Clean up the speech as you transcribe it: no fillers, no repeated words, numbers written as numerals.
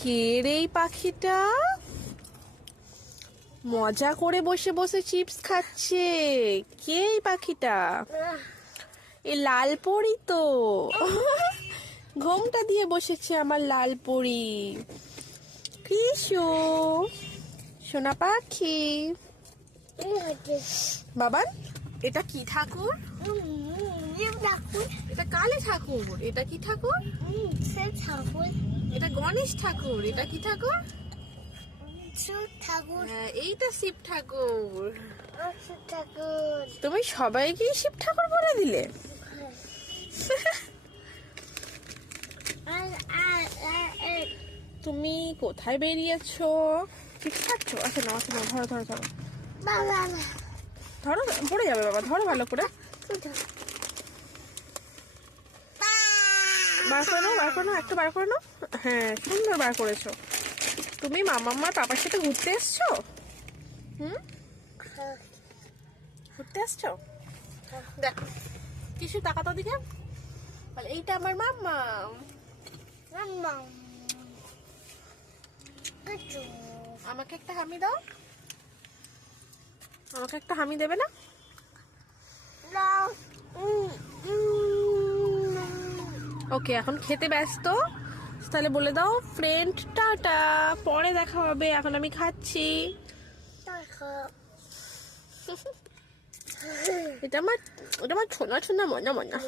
কে রে এই পাখিটা? মজা করে বসে বসে চিপস খাচ্ছে। কে এই পাখিটা? এই লাল পরি তো। ঘোমটা দিয়ে বসেছে আমার লাল পরি। কৃষু সোনা পাখি। বাবান, এটা কি ঠাকুর? এটা কালী ঠাকুর। এটা কি ঠাকুর? এটা গণেশ ঠাকুর। এটা কি ঠাকুর? হ্যাঁ, এইটা শিব ঠাকুর। তুমি সবাইকে শিব ঠাকুর বলে দিলে। তুমি কোথায় বেরিয়েছো? চিপস খাচ্ছ? আচ্ছা না, আচ্ছা না, ধরো ধরো ধরো ধরো, পড়ে যাবে বাবা। ধরো ভালো করে। বার করে নাও, বার করে নাও, একটু বার করে নাও। হ্যাঁ, সুন্দর বার করেছো। তুমি মামাম্মার পাপার সাথে ঘুরতে এসছো? ঘুরতে আসছো? দেখো কিছু টাকা তো দিকে। এইটা আমার মাম্মা। আমাকে একটা হামি দাও। আমাকে একটা হামি দেবে না? ওকে, এখন খেতে ব্যস্ত। তাহলে বলে দাও ফ্রেন্ড টাটা, পরে দেখা হবে, এখন আমি খাচ্ছি। এটা আমার ছোনা ছোনা মজা মজা।